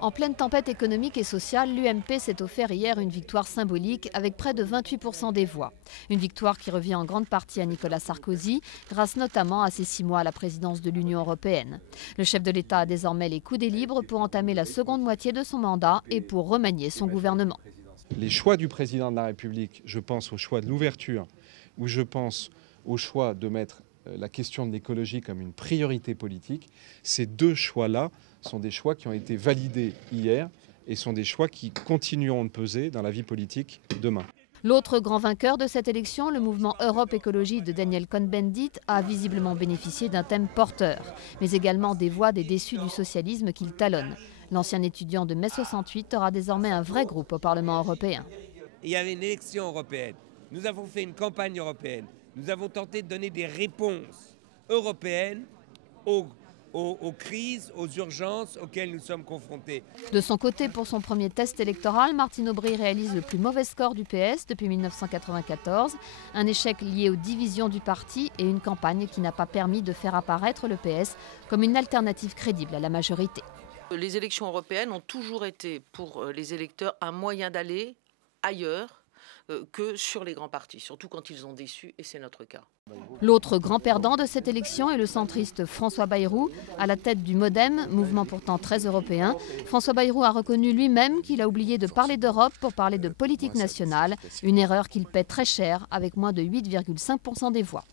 En pleine tempête économique et sociale, l'UMP s'est offert hier une victoire symbolique avec près de 28% des voix. Une victoire qui revient en grande partie à Nicolas Sarkozy, grâce notamment à ses 6 mois à la présidence de l'Union européenne. Le chef de l'État a désormais les coudes libres pour entamer la seconde moitié de son mandat et pour remanier son gouvernement. Les choix du président de la République, je pense au choix de l'ouverture, ou je pense au choix de mettre la question de l'écologie comme une priorité politique, ces deux choix-là sont des choix qui ont été validés hier et sont des choix qui continueront de peser dans la vie politique demain. L'autre grand vainqueur de cette élection, le mouvement Europe Écologie de Daniel Cohn-Bendit, a visiblement bénéficié d'un thème porteur, mais également des voix des déçus du socialisme qu'il talonne. L'ancien étudiant de mai 68 aura désormais un vrai groupe au Parlement européen. Il y avait une élection européenne. Nous avons fait une campagne européenne. Nous avons tenté de donner des réponses européennes aux crises, aux urgences auxquelles nous sommes confrontés. De son côté, pour son premier test électoral, Martine Aubry réalise le plus mauvais score du PS depuis 1994. Un échec lié aux divisions du parti et une campagne qui n'a pas permis de faire apparaître le PS comme une alternative crédible à la majorité. Les élections européennes ont toujours été pour les électeurs un moyen d'aller ailleurs que sur les grands partis, surtout quand ils ont déçu, et c'est notre cas. L'autre grand perdant de cette élection est le centriste François Bayrou, à la tête du MoDem, mouvement pourtant très européen. François Bayrou a reconnu lui-même qu'il a oublié de parler d'Europe pour parler de politique nationale, une erreur qu'il paie très cher avec moins de 8,5% des voix.